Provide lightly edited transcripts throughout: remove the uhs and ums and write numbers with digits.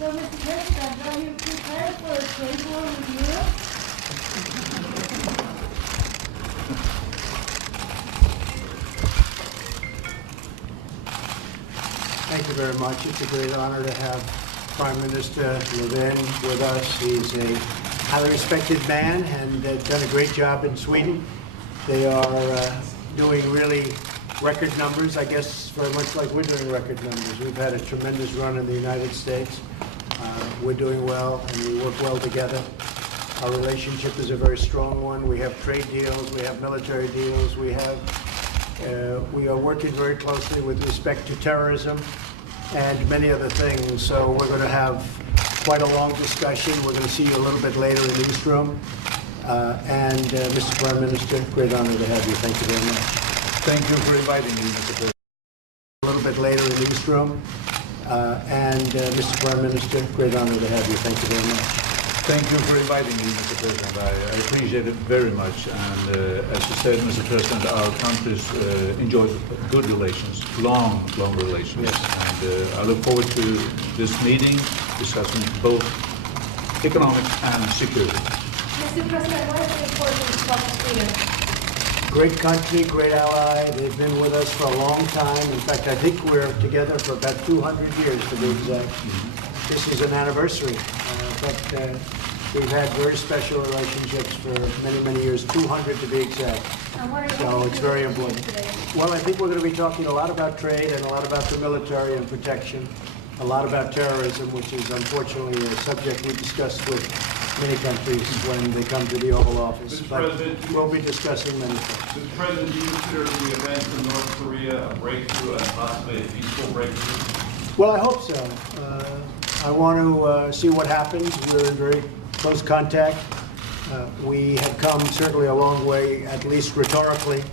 So, Mr. President, are you prepared for a trade war with Europe? Thank you very much. It's a great honor to have Prime Minister Löfven with us. He's a highly respected man and done a great job in Sweden. They are doing really record numbers, I guess, very much like we're doing record numbers. We've had a tremendous run in the United States. We're doing well and we work well together. Our relationship is a very strong one. We have trade deals, we have military deals, we are working very closely with respect to terrorism and many other things. So we're going to have quite a long discussion. We're going to see you a little bit later in the East Room. Mr. Prime Minister, great honor to have you. Thank you very much. Thank you for inviting me, Mr. President. A little bit later in the East Room. Mr. Prime Minister, great honor to have you. Thank you very much. Thank you for inviting me, Mr. President. I appreciate it very much. And as you said, Mr. President, our countries enjoy good relations, long relations. Yes. And I look forward to this meeting discussing both economics and security. Mr. President, what is the importance of Sweden? Great country, great ally. They've been with us for a long time. In fact, I think we're together for about 200 years to be exact. This is an anniversary. We've had very special relationships for many years, 200 to be exact. So it's very important. Well, I think we're going to be talking a lot about trade and a lot about the military and protection, a lot about terrorism, which is unfortunately a subject we discuss with many countries when they come to the Oval Office. But we'll be discussing many things. Mr. President, do you consider the events in North Korea a breakthrough and possibly a peaceful breakthrough? Well, I hope so. I want to see what happens. We're in very close contact. We have come certainly a long way, at least rhetorically,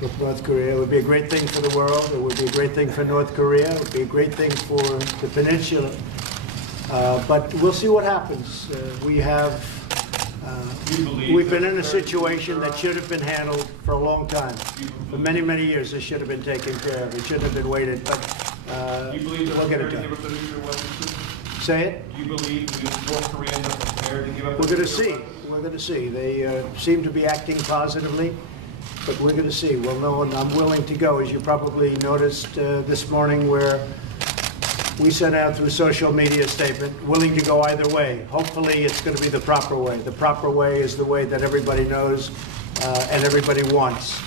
with North Korea. It would be a great thing for the world. It would be a great thing for North Korea. It would be a great thing for the peninsula. But we'll see what happens. We've been in a situation that should have been handled for a long time. For many years, this should have been taken care of. It shouldn't have been waited. But do you believe we'll get it to done. give up the nuclear weapons? Say it? Do you believe the North Koreans are prepared to give up We're the going to nuclear see. weapons? We're going to see. They seem to be acting positively, but we're going to see. We'll know, and I'm willing to go. As you probably noticed this morning, where we sent out through social media statement, willing to go either way. Hopefully, it's going to be the proper way. The proper way is the way that everybody knows and everybody wants.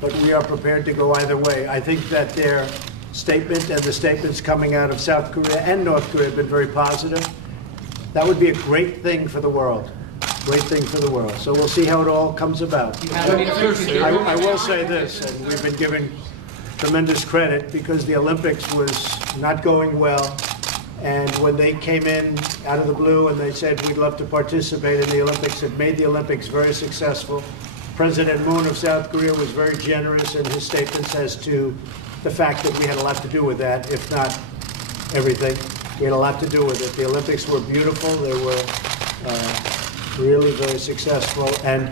But we are prepared to go either way. I think that their statement and the statements coming out of South Korea and North Korea have been very positive. That would be a great thing for the world. Great thing for the world. So we'll see how it all comes about. I will say this, and we've been given tremendous credit because the Olympics was not going well. And when they came in out of the blue and they said, we'd love to participate in the Olympics, it made the Olympics very successful. President Moon of South Korea was very generous in his statements as to the fact that we had a lot to do with that, if not everything. We had a lot to do with it. The Olympics were beautiful. They were really very successful. And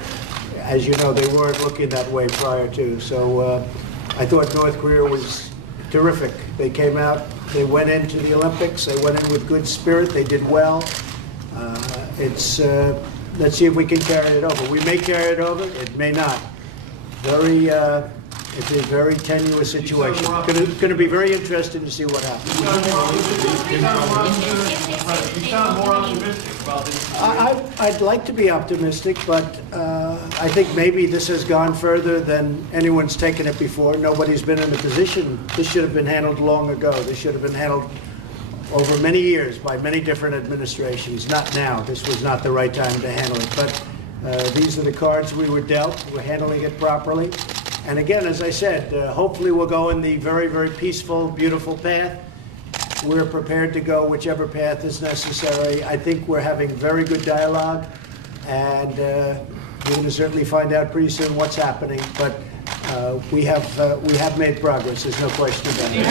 as you know, they weren't looking that way prior to. So I thought North Korea was terrific. They came out, they went into the Olympics, they went in with good spirit, they did well. Let's see if we can carry it over. We may carry it over, it may not. It's a very tenuous situation. It's going to be very interesting to see what happens. You sound more optimistic about this. I'd like to be optimistic, but I think maybe this has gone further than anyone's taken it before. Nobody's been in a position. This should have been handled long ago. This should have been handled over many years by many different administrations. Not now. This was not the right time to handle it. But these are the cards we were dealt. We're handling it properly. And again, as I said, hopefully we'll go in the very peaceful, beautiful path. We're prepared to go whichever path is necessary. I think we're having very good dialogue, and we're going to certainly find out pretty soon what's happening. But we have made progress. There's no question about it.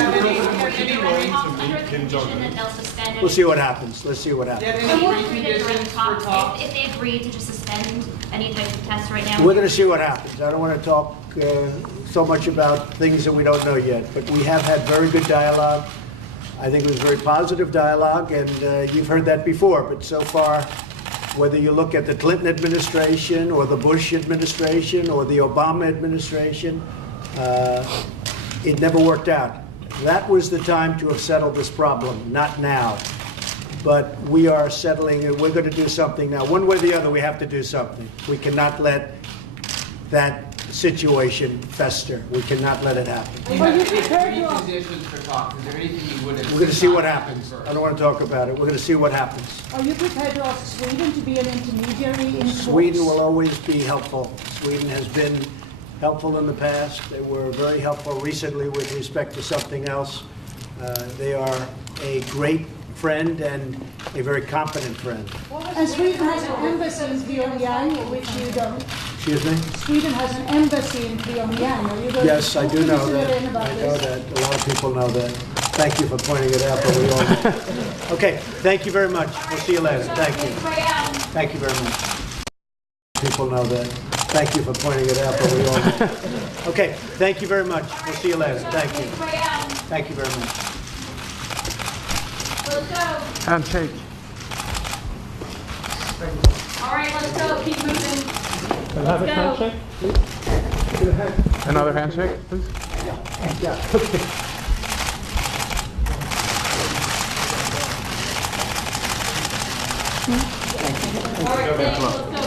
We'll see what happens. Let's see what happens. If they agree to just suspend any type of test right now? We're going to see what happens. I don't want to talk so much about things that we don't know yet, but we have had very good dialogue. I think it was very positive dialogue, and you've heard that before, but so far, whether you look at the Clinton administration or the Bush administration or the Obama administration, it never worked out. That was the time to have settled this problem, not now. But we are settling, and we're going to do something now. One way or the other, we have to do something. We cannot let that situation fester. We cannot let it happen. Are you prepared to? Positions for talk. Is there anything you would have? We're going to see what happens. I don't want to talk about it. We're going to see what happens. Are you prepared to ask Sweden to be an intermediary in Sweden talks? will always be helpful. Sweden has been helpful in the past. They were very helpful recently with respect to something else. They are a great friend and a very competent friend. And Sweden has an embassy in Pyongyang, which you don't. Excuse me? Sweden has an embassy in Pyongyang. Are you going Yes, to I talk do to know Mr. that. Löfven about I know this? that. A lot of people know that. Thank you for pointing it out, but we all know. Okay, thank you very much. We'll see you later. Thank you. Thank you very much. People know that. Thank you for pointing it out, but we all know. Okay, thank you very much. We'll see you later. Thank you. Thank you very much. Let's go. Handshake. All right, let's go. Keep moving. Another Let's go. handshake, please. Another handshake, please. All right, thanks. Let's go.